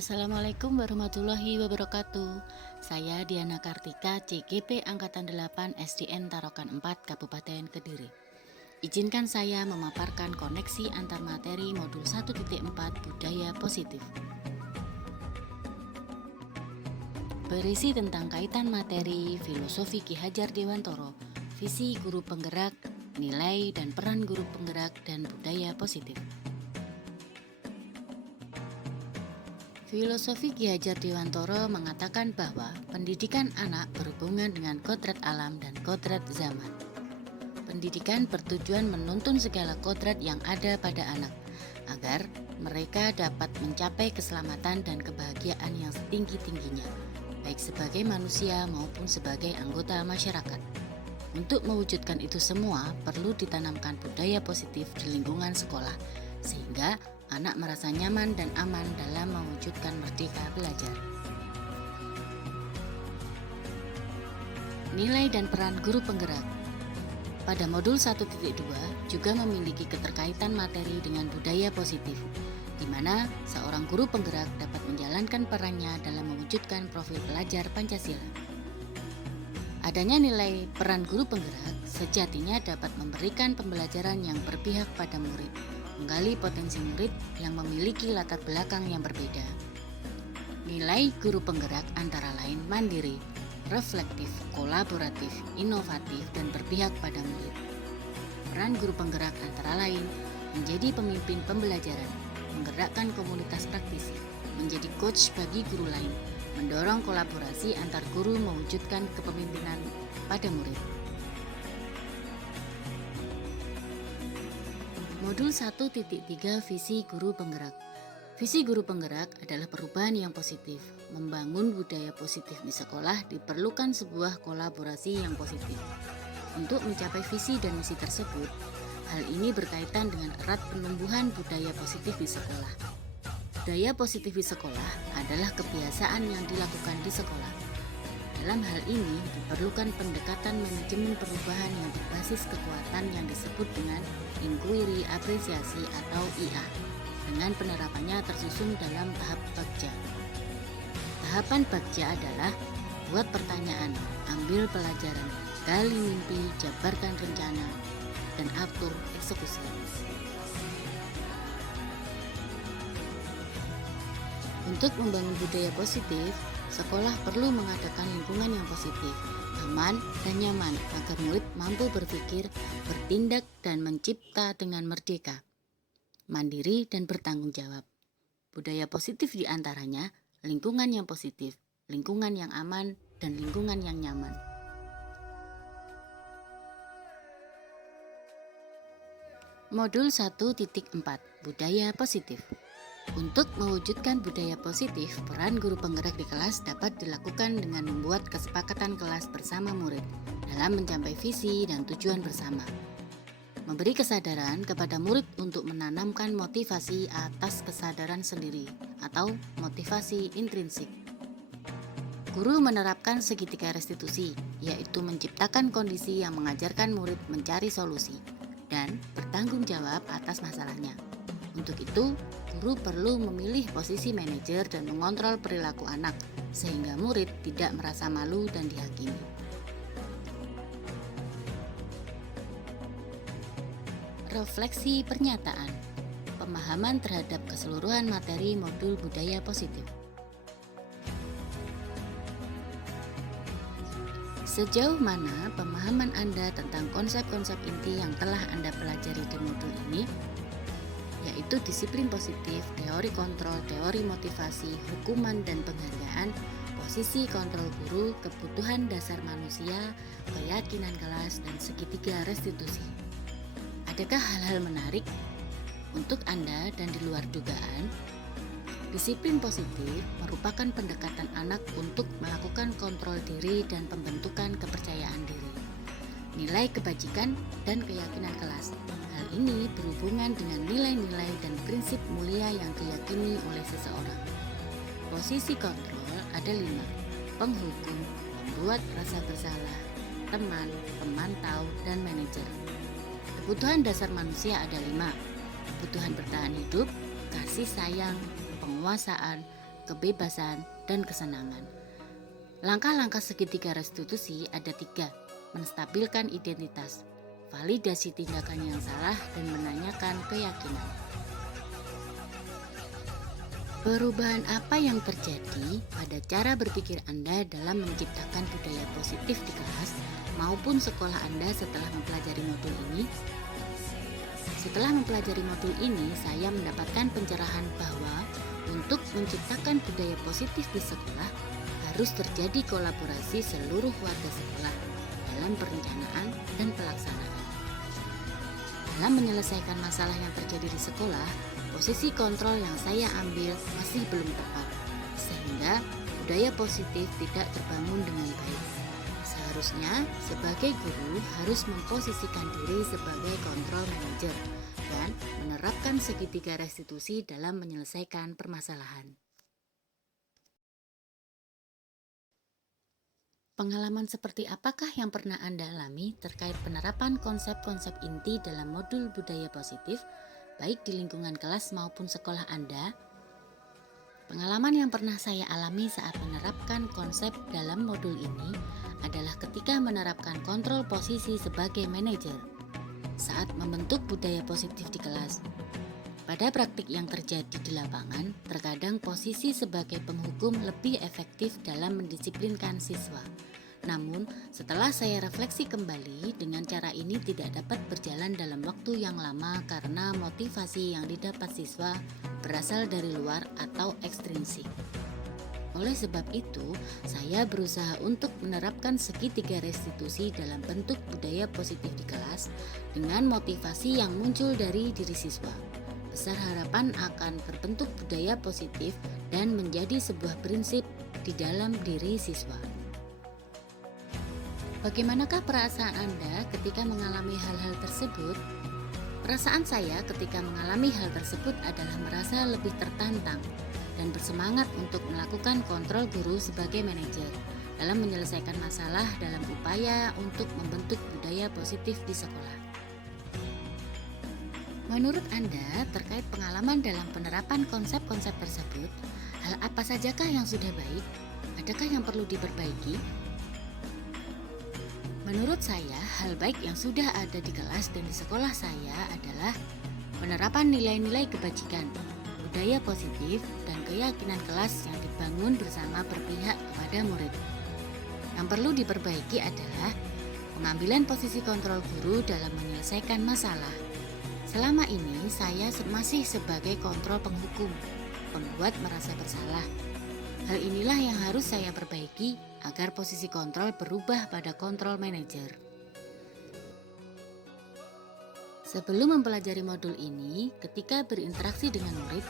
Assalamualaikum warahmatullahi wabarakatuh. Saya Diana Kartika, CGP Angkatan 8 SDN Tarokan 4 Kabupaten Kediri. Izinkan saya memaparkan koneksi antar materi modul 1.4 Budaya Positif. Berisi tentang kaitan materi filosofi Ki Hajar Dewantoro, visi guru penggerak, nilai dan peran guru penggerak, dan budaya positif. Filosofi Ki Hajar Dewantoro mengatakan bahwa pendidikan anak berhubungan dengan kodrat alam dan kodrat zaman. Pendidikan bertujuan menuntun segala kodrat yang ada pada anak, agar mereka dapat mencapai keselamatan dan kebahagiaan yang setinggi-tingginya, baik sebagai manusia maupun sebagai anggota masyarakat. Untuk mewujudkan itu semua, perlu ditanamkan budaya positif di lingkungan sekolah, sehingga anak merasa nyaman dan aman dalam mewujudkan merdeka belajar. Nilai dan peran guru penggerak. Pada modul 1.2 juga memiliki keterkaitan materi dengan budaya positif, di mana seorang guru penggerak dapat menjalankan perannya dalam mewujudkan profil pelajar Pancasila. Adanya nilai peran guru penggerak sejatinya dapat memberikan pembelajaran yang berpihak pada murid, menggali potensi murid yang memiliki latar belakang yang berbeda. Nilai guru penggerak antara lain mandiri, reflektif, kolaboratif, inovatif, dan berpihak pada murid. Peran guru penggerak antara lain menjadi pemimpin pembelajaran, menggerakkan komunitas praktisi, menjadi coach bagi guru lain, mendorong kolaborasi antar guru mewujudkan kepemimpinan pada murid. Modul 1.3 Visi Guru Penggerak. Visi guru penggerak adalah perubahan yang positif. Membangun budaya positif di sekolah diperlukan sebuah kolaborasi yang positif. Untuk mencapai visi dan misi tersebut, hal ini berkaitan dengan erat penumbuhan budaya positif di sekolah. Budaya positif di sekolah adalah kebiasaan yang dilakukan di sekolah. Dalam hal ini diperlukan pendekatan manajemen perubahan yang berbasis kekuatan yang disebut dengan inquiry apresiasi atau IA. Dengan penerapannya tersusun dalam tahap Bagja. Tahapan Bagja adalah buat pertanyaan, ambil pelajaran, gali mimpi, jabarkan rencana, dan atur eksekusi. Untuk membangun budaya positif, sekolah perlu mengadakan lingkungan yang positif, aman dan nyaman agar murid mampu berpikir, bertindak, dan mencipta dengan merdeka, mandiri, dan bertanggung jawab. Budaya positif diantaranya lingkungan yang positif, lingkungan yang aman, dan lingkungan yang nyaman. Modul 1.4 Budaya Positif. Untuk mewujudkan budaya positif, peran guru penggerak di kelas dapat dilakukan dengan membuat kesepakatan kelas bersama murid dalam mencapai visi dan tujuan bersama. Memberi kesadaran kepada murid untuk menanamkan motivasi atas kesadaran sendiri atau motivasi intrinsik. Guru menerapkan segitiga restitusi, yaitu menciptakan kondisi yang mengajarkan murid mencari solusi dan bertanggung jawab atas masalahnya. Untuk itu, guru perlu memilih posisi manajer dan mengontrol perilaku anak, sehingga murid tidak merasa malu dan dihakimi. Refleksi pernyataan. Pemahaman terhadap keseluruhan materi modul budaya positif. Sejauh mana pemahaman Anda tentang konsep-konsep inti yang telah Anda pelajari di modul ini, yaitu disiplin positif, teori kontrol, teori motivasi, hukuman dan penghargaan, posisi kontrol guru, kebutuhan dasar manusia, keyakinan kelas, dan segitiga restitusi. Adakah hal-hal menarik untuk Anda dan di luar dugaan? Disiplin positif merupakan pendekatan anak untuk melakukan kontrol diri dan pembentukan kepercayaan diri. Nilai kebajikan dan keyakinan kelas. Hal ini berhubungan dengan nilai-nilai dan prinsip mulia yang diyakini oleh seseorang. Posisi kontrol ada 5: penghukum, pembuat rasa bersalah, teman, pemantau, dan manajer. Kebutuhan dasar manusia ada 5: kebutuhan bertahan hidup, kasih sayang, penguasaan, kebebasan, dan kesenangan. Langkah-langkah segitiga restitusi ada 3, menstabilkan identitas, validasi tindakan yang salah, dan menanyakan keyakinan. Perubahan apa yang terjadi pada cara berpikir Anda dalam menciptakan budaya positif di kelas maupun sekolah Anda setelah mempelajari modul ini? Setelah mempelajari modul ini, saya mendapatkan pencerahan bahwa untuk menciptakan budaya positif di sekolah harus terjadi kolaborasi seluruh warga sekolah dalam perencanaan dan pelaksanaan. Dalam menyelesaikan masalah yang terjadi di sekolah, posisi kontrol yang saya ambil masih belum tepat, sehingga budaya positif tidak terbangun dengan baik. Seharusnya, sebagai guru harus memposisikan diri sebagai kontrol manager dan menerapkan segitiga restitusi dalam menyelesaikan permasalahan. Pengalaman seperti apakah yang pernah Anda alami terkait penerapan konsep-konsep inti dalam modul budaya positif, baik di lingkungan kelas maupun sekolah Anda? Pengalaman yang pernah saya alami saat menerapkan konsep dalam modul ini adalah ketika menerapkan kontrol posisi sebagai manajer saat membentuk budaya positif di kelas. Pada praktik yang terjadi di lapangan, terkadang posisi sebagai penghukum lebih efektif dalam mendisiplinkan siswa. Namun, setelah saya refleksi kembali, dengan cara ini tidak dapat berjalan dalam waktu yang lama karena motivasi yang didapat siswa berasal dari luar atau ekstrinsik. Oleh sebab itu, saya berusaha untuk menerapkan segitiga restitusi dalam bentuk budaya positif di kelas dengan motivasi yang muncul dari diri siswa. Besar harapan akan terbentuk budaya positif dan menjadi sebuah prinsip di dalam diri siswa. Bagaimanakah perasaan Anda ketika mengalami hal-hal tersebut? Perasaan saya ketika mengalami hal tersebut adalah merasa lebih tertantang dan bersemangat untuk melakukan kontrol guru sebagai manajer dalam menyelesaikan masalah dalam upaya untuk membentuk budaya positif di sekolah. Menurut Anda, terkait pengalaman dalam penerapan konsep-konsep tersebut, hal apa sajakah yang sudah baik? Adakah yang perlu diperbaiki? Menurut saya, hal baik yang sudah ada di kelas dan di sekolah saya adalah penerapan nilai-nilai kebajikan, budaya positif, dan keyakinan kelas yang dibangun bersama berpihak kepada murid. Yang perlu diperbaiki adalah pengambilan posisi kontrol guru dalam menyelesaikan masalah. Selama ini, saya masih sebagai kontrol penghukum, pembuat merasa bersalah. Hal inilah yang harus saya perbaiki agar posisi kontrol berubah pada kontrol manajer. Sebelum mempelajari modul ini, ketika berinteraksi dengan murid,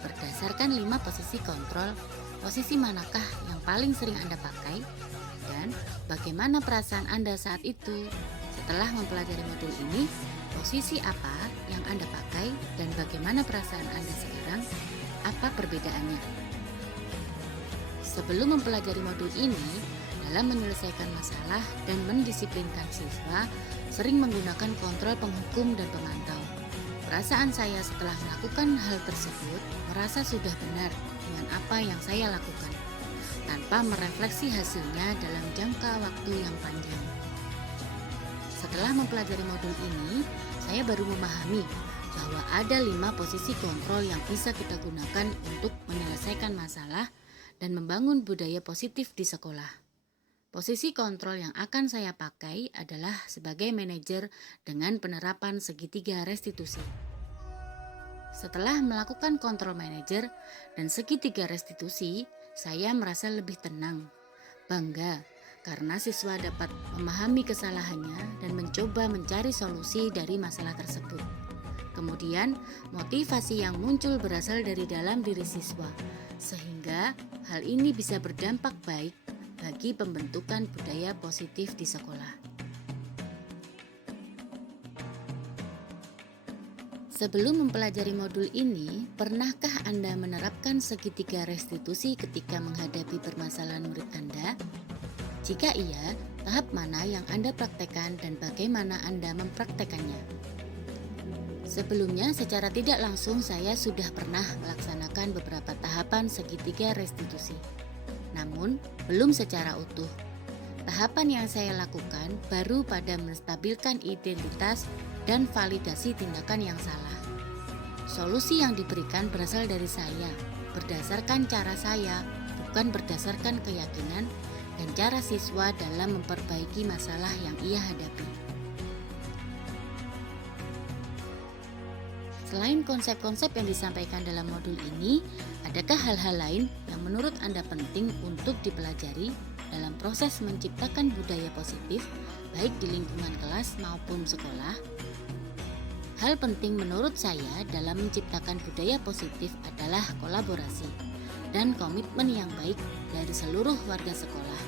berdasarkan 5 posisi kontrol, posisi manakah yang paling sering Anda pakai, dan bagaimana perasaan Anda saat itu? Setelah mempelajari modul ini, posisi apa yang Anda pakai dan bagaimana perasaan Anda sekarang? Apa perbedaannya? Sebelum mempelajari modul ini, dalam menyelesaikan masalah dan mendisiplinkan siswa, sering menggunakan kontrol penghukum dan pemantau. Perasaan saya setelah melakukan hal tersebut merasa sudah benar dengan apa yang saya lakukan, tanpa merefleksi hasilnya dalam jangka waktu yang panjang. Setelah mempelajari modul ini, saya baru memahami bahwa ada 5 posisi kontrol yang bisa kita gunakan untuk menyelesaikan masalah dan membangun budaya positif di sekolah. Posisi kontrol yang akan saya pakai adalah sebagai manajer dengan penerapan segitiga restitusi. Setelah melakukan kontrol manajer dan segitiga restitusi, saya merasa lebih tenang, bangga karena siswa dapat memahami kesalahannya dan mencoba mencari solusi dari masalah tersebut. Kemudian, motivasi yang muncul berasal dari dalam diri siswa, sehingga hal ini bisa berdampak baik bagi pembentukan budaya positif di sekolah. Sebelum mempelajari modul ini, pernahkah Anda menerapkan segitiga restitusi ketika menghadapi permasalahan murid Anda? Jika iya, tahap mana yang Anda praktekkan dan bagaimana Anda mempraktekannya? Sebelumnya, secara tidak langsung saya sudah pernah melaksanakan beberapa tahapan segitiga restitusi. Namun, belum secara utuh. Tahapan yang saya lakukan baru pada menstabilkan identitas dan validasi tindakan yang salah. Solusi yang diberikan berasal dari saya, berdasarkan cara saya, bukan berdasarkan keyakinan dan cara siswa dalam memperbaiki masalah yang ia hadapi. Selain konsep-konsep yang disampaikan dalam modul ini, adakah hal-hal lain yang menurut Anda penting untuk dipelajari dalam proses menciptakan budaya positif, baik di lingkungan kelas maupun sekolah? Hal penting menurut saya dalam menciptakan budaya positif adalah kolaborasi dan komitmen yang baik dari seluruh warga sekolah,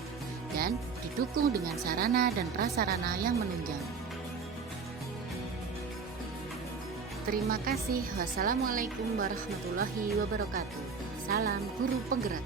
dan didukung dengan sarana dan prasarana yang menunjang. Terima kasih. Wassalamualaikum warahmatullahi wabarakatuh. Salam guru penggerak.